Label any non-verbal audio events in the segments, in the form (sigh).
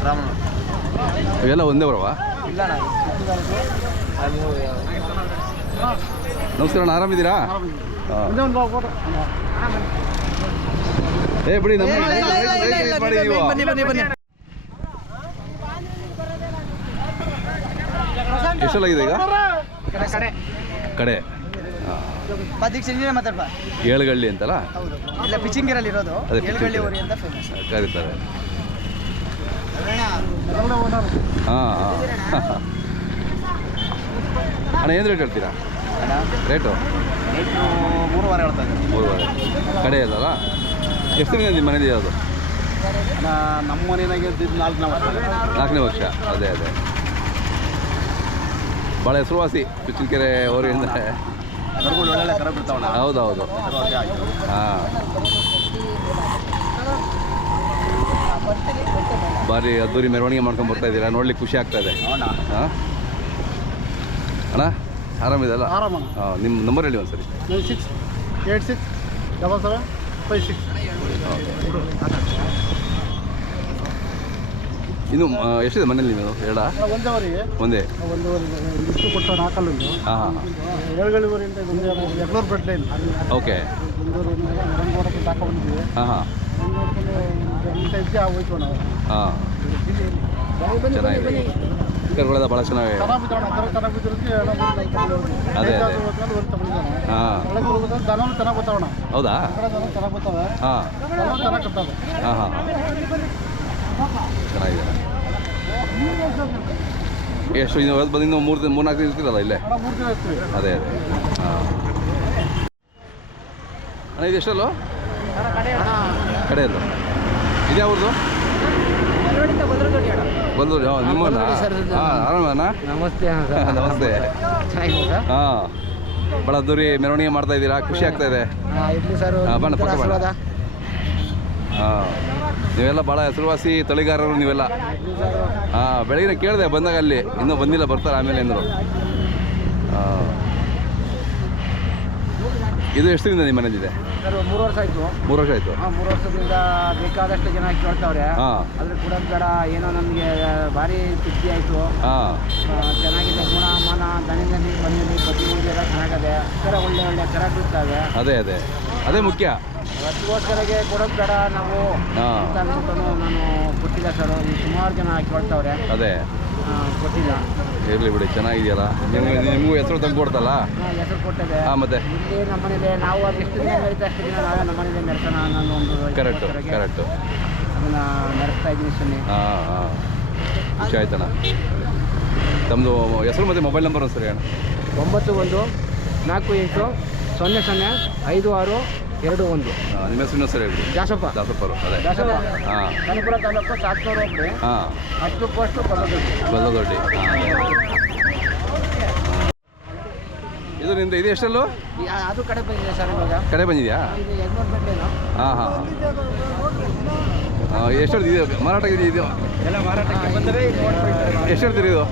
ಬ್ರಾಹ್ಮಣ ಇವೆಲ್ಲ ಒಂದೇ ಬರವಾ ನಮಸ್ಕಾರ ಅಣ್ಣ ಆರಾಮಿದ್ದೀರಾ. ಏ ಬಿಡಿ ನಮ್ಮ ಎಷ್ಟಾಗಿದೆ ಎಷ್ಟೆಲ್ಲಾಗಿದೆ ಈಗ? ಕಡೆ ಏಳುಗಳ್ಳಿ ಅಂತಲ್ಲ? ಹೌದು. ಇಲ್ಲ ಪಿಚಿಂಗಿರಲ್ಲಿ ಇರೋದು ಅದೇ ಕರೀತಾರೆ. ಹಾಂ ಹಾಂ. ಅಣ್ಣ ಏನು ರೇಟ್ ಹೇಳ್ತೀರಾ? ರೇಟು ಮೂರುವರೆ. ಹೇಳ್ತಾ ಮೂರು ವಾರ ಕಡೆ ಇಲ್ಲಲ್ಲ ಎಷ್ಟು ದಿನ ನಿಮ್ಮ ಮನೇಲಿ ಅದು ನಮ್ಮ ಮನೆಯಾಗೆ ನಾಲ್ಕನೇ ವರ್ಷ. ನಾಲ್ಕನೇ ವರ್ಷ. ಅದೇ ಅದೇ. ಭಾಳ ಹೆಸರುವಾಸಿ ಚುಚ್ಚಲಕೆರೆ ಅವರು ಬಿಡ್ತಾವಣ್ಣ ಹೌದೌದು. ಹಾಂ. ಭಾರಿ ಅದ್ದೂರಿ ಮೆರವಣಿಗೆ ಮಾಡ್ಕೊಂಡು ಬರ್ತಾ ಇದ್ದೀರಾ? ನೋಡ್ಲಿಕ್ಕೆ ಖುಷಿ ಆಗ್ತಾ ಇದೆ. ಅಣ್ಣ ಹಾಂ? ಅಣ್ಣ ಆರಾಮಿದೆಲ್ಲ ಆರಾಮ ಹಾಂ ನಿಮ್ಮ ನಂಬರ್ ಹೇಳಿ ಒಂದ್ಸರಿ. Nine six eight six double seven five six. ಇನ್ನು ಎಷ್ಟಿದೆ ಮನೇಲಿ ನೀವು? ಎರಡ? ಒಂದೇವರೆಗೆ ಒಂದೇ? ಇಷ್ಟು ಕೊಟ್ಟು ಹಾಂ ಏಳುಗಳಿವರೆಯಿಂದ ಒಂದೇ ಓಕೆ ಒಂದೂವರೆಯಿಂದ ಹಾಂ ಹಾಂ. ಹಾಂ. ಚೆನ್ನಾಗಿದೆ. ಕರ್ಗಳೆಲ್ಲ ಭಾಳ ಚೆನ್ನಾಗಿದೆ. ಅದೇ, ಹಾಂ. ಹೌದಾ? ಹಾಂ. ಹಾಂ ಹಾಂ ಚೆನ್ನಾಗಿದೆ. ಎಷ್ಟು ಇನ್ನು ಇವತ್ತು ಬಂದು ಮೂರು ದಿನ ಮೂರ್ನಾಲ್ಕು ದಿನ ಇರ್ತೀರಲ್ಲ ಇಲ್ಲೇ? ಅದೇ ಅದೇ. ಹಾಂ. ಅಣ್ಣ ಇದು ಎಷ್ಟಲ್ಲೋ ಇದೆ ಅವ್ರದ್ದು ಯಾವ್ದು ಬಂದು ನಿಮ್ಮನ್ನ? ಹಾಂ ಆರಾಮಣ್ಣ ನಮಸ್ತೆ (laughs) ನಮಸ್ತೆ. ಹಾಂ. ಭಾಳ ಅದ್ದೂರಿ ಮೆರವಣಿಗೆ ಮಾಡ್ತಾ ಇದ್ದೀರಾ? ಖುಷಿ ಆಗ್ತಾ ಇದೆ. ಬಣ್ಣ ಪಕ್ಕ ಬಣ್ಣ ಹಾಂ ನೀವೆಲ್ಲ ಭಾಳ ಹೆಸರುವಾಸಿ ತಳಿಗಾರರು ನೀವೆಲ್ಲ. ಹಾಂ ಬೆಳಗಿನ ಕೇಳಿದೆ ಬಂದಾಗ ಅಲ್ಲಿ. ಇನ್ನೂ ಬಂದಿಲ್ಲ ಬರ್ತಾರೆ ಆಮೇಲೆ ಅಂದರು. ಹಾಂ. ಇದು ಎಷ್ಟು ದಿನದಿಂದ ನಿಮ್ಮ ಮನೇಲಿದೆ ಸರ್ ಮೂರು ವರ್ಷ ಆಯಿತು. ಮೂರು ವರ್ಷ ಆಯಿತು. ಹಾಂ ಮೂರು ವರ್ಷದಿಂದ ಬೇಕಾದಷ್ಟು ಜನ ಕೇಳ್ತಾವ್ರೆ. ಹಾಂ. ಅದ್ರ ಕೂಡ ಬೇಡ ಏನೋ ನಮಗೆ ಭಾರಿ ತೃಪ್ತಿ ಆಯಿತು. ಹಾಂ. ಚೆನ್ನಾಗಿದೆ ಗುಣ ಮನ ದಣಿನಲ್ಲಿ ಮನೆಯಲ್ಲಿ ಪ್ರತಿ ಪ್ರತಿಯೊಂದು ಎಲ್ಲ ಚೆನ್ನಾಗದೆ ಕರ ಒಳ್ಳೆ ಒಳ್ಳೆ ಕರ ಬಿಡ್ತಾವೆ ಅದೇ ಅದೇ. ಅದೇ ಮುಖ್ಯ. ಅದಕ್ಕೋಸ್ಕರಗೆ ಕೊಡೋದು ಬೇಡ ನಾವು ಹಾಂ. ಅಂತ ಅಂದ್ಬಿಟ್ಟು ನಾನು ಕೊಟ್ಟಿಲ್ಲ ಸರ್ ಸುಮಾರು ಜನ ಕೇಳ್ತಾವ್ರೆ. ಅದೇ. ಆ, ಇರಲಿ ಬಿಡಿ ಚೆನ್ನಾಗಿದೆಯಲ್ಲ? ನಿಮ್ಗೆ ನಿಮಗೂ ಹೆಸರು ತಂದು ಕೊಡ್ತಲ್ಲ? ಹೆಸರು ಕೊಟ್ಟಿದೆ. ಹಾಂ ಮತ್ತೆ? ಇಲ್ಲಿ ನಮ್ಮನೇಲಿ ನಾವು ಅದು ಎಷ್ಟು ದಿನ ನಡೀತಾ ಅಷ್ಟು ದಿನ ನಾವೇ ನಮ್ಮನೇಲಿ ಅನ್ನೋ ಒಂದು ಕರೆಕ್ಟು ಕರೆಕ್ಟು ಅದನ್ನ ಇದ್ದೀನಿ ಸುಮ್ಮನೆ. ಹಾಂ ಹಾಂ. ಖುಷಿ ಆಯ್ತಣ್ಣ. ತಮ್ಮದು ಹೆಸರು ಮತ್ತು ಮೊಬೈಲ್ ನಂಬರ್ ಸರಿ ಅಣ್ಣ. ಒಂಬತ್ತು ಒಂದು ನಾಲ್ಕು ಎಂಟು ಸೊನ್ನೆ ಸೊನ್ನೆ ಐದು ಆರು ಎರಡು ಒಂದು. ನಿಮ್ಮ ಹೆಸರು ಸರಿ ದಾಸಪ್ಪ ದಾಸಪ್ಪರು ಅದೇ. ದಾಸಪ್ಪ ಹಾಂ. ಕನಕಪುರ ತಾಲೂಕು ಹಾಂ. ಅಷ್ಟು ಪೋಸ್ಟು ಬಲ್ಲದೊಡ್ಡಿ ಇದು ನಿಂದ ಇದು ಎಷ್ಟಲ್ಲೂ? ಅದು ಕಡೆ ಬಂದಿದೆ ಸರ್ ಇವಾಗ. ಕಡೆ ಬಂದಿದೆಯಾ? ಹಾಂ ಹಾಂ ಹಾಂ. ಎಷ್ಟು ಇದು? ಮಾರಾಟ ಇದೆ ಇದು? ಎಲ್ಲ ಮಾರಾಟ ಎಷ್ಟು ಹೇಳ್ತೀರಿ ಇದು?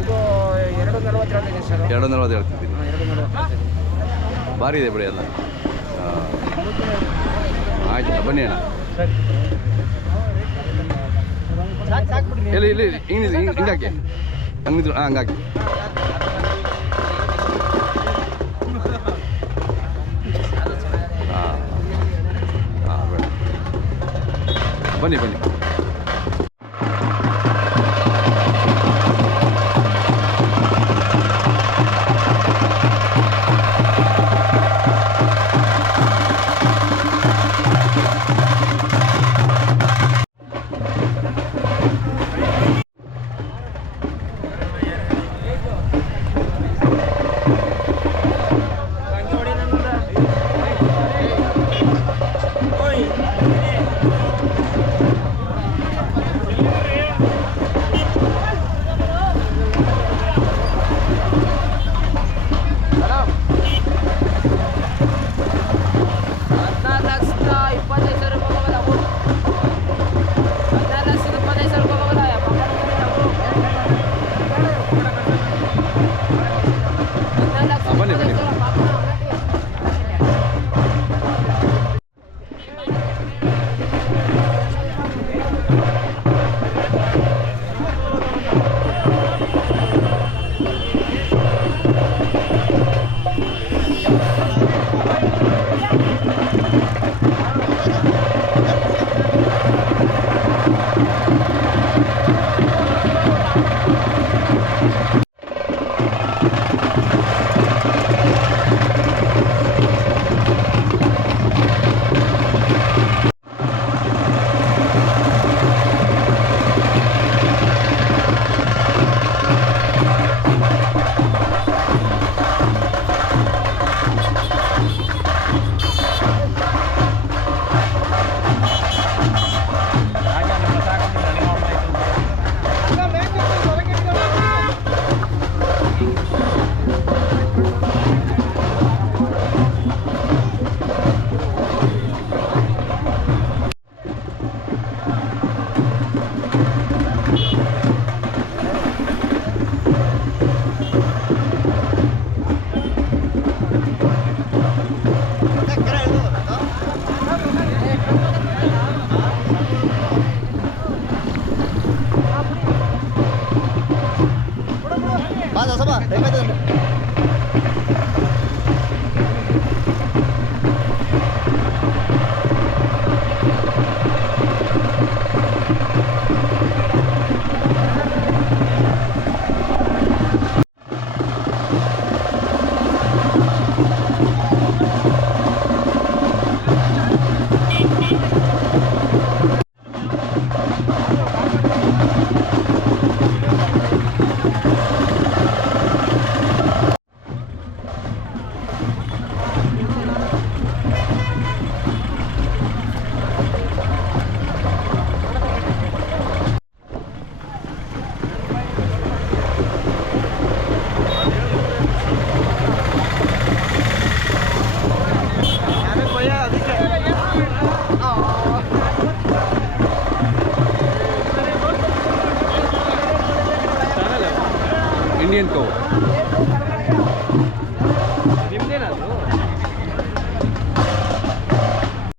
ಇದು ಎರಡು ನಲ್ವತ್ತು ಹೇಳ್ತೀನಿ ಸರ್. ಎರಡು ನಲ್ವತ್ತು ಹೇಳ್ತಿದ್ದೀನಿ ಭಾರಿ ಇದೆ ಬಿಡಿ ಎಲ್ಲ. ಆಯ್ತು ಬನ್ನಿ ಅಣ್ಣ. ಇಲ್ಲ ಇಲ್ಲಿ ಹಿಂಗೆ ಹಿಂಗೆ ಹಿಂಗಾಕಿ ಹಂಗಿದ್ರು ಹಾಂ ಹಾಂ ಬನ್ನಿ ಬನ್ನಿ. Indian cow